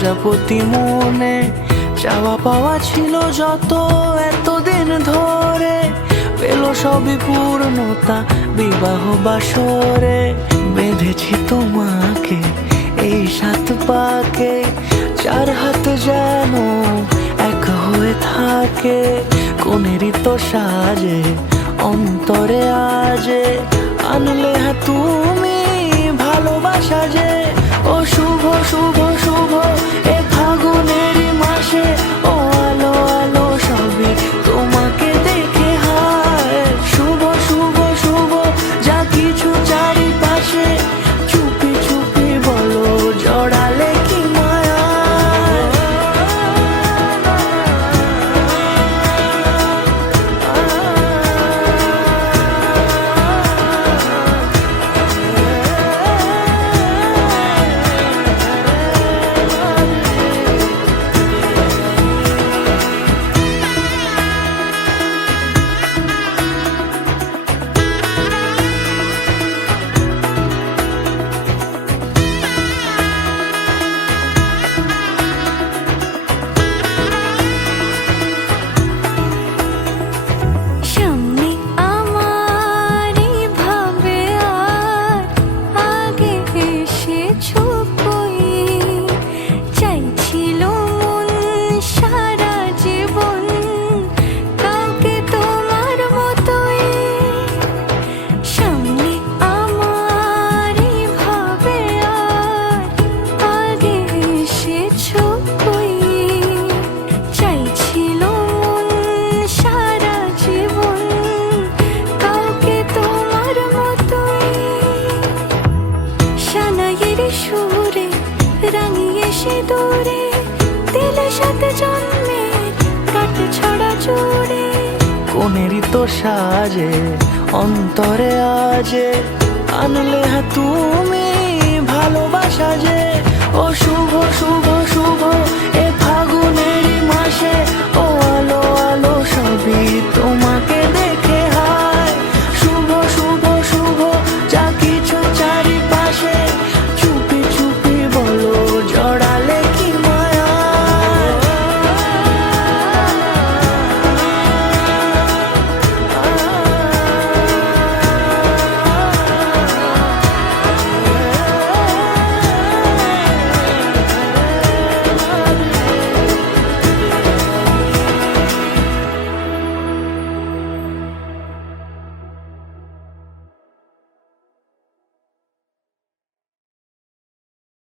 প্রজাপতি মনে চাওয়া পাওয়া ছিল যত এতদিন ধরে, পেল সবই পূর্ণতা বিবাহ বাসরে। বেঁধেছি তোমাকে এই 7 পাকে, 4 হাত যেন এক হয়ে থাকে। কোনেরই তো সাজে অন্তরে আজে, আনলে তুমি ভালোবাসা যে। ও শুভ শুভ শুভ এ ফাগুনেরই মাসে, ও আলো আলো সবই তোমাকে দেখে হায়। শুভ শুভ শুভ যা কিছু চারিপাশে, চুপি চুপি বলো জড়ালে কি মায়া। সুরে রাঙিয়ে সে দূরে দিলে 7 জন্মে কাট ছড়া জোড়ে। কোনেরই তো সাজে অন্তরে আজে, আনলে তুমি ভালোবাসা যে। ও শুভ শুভ শুভ এ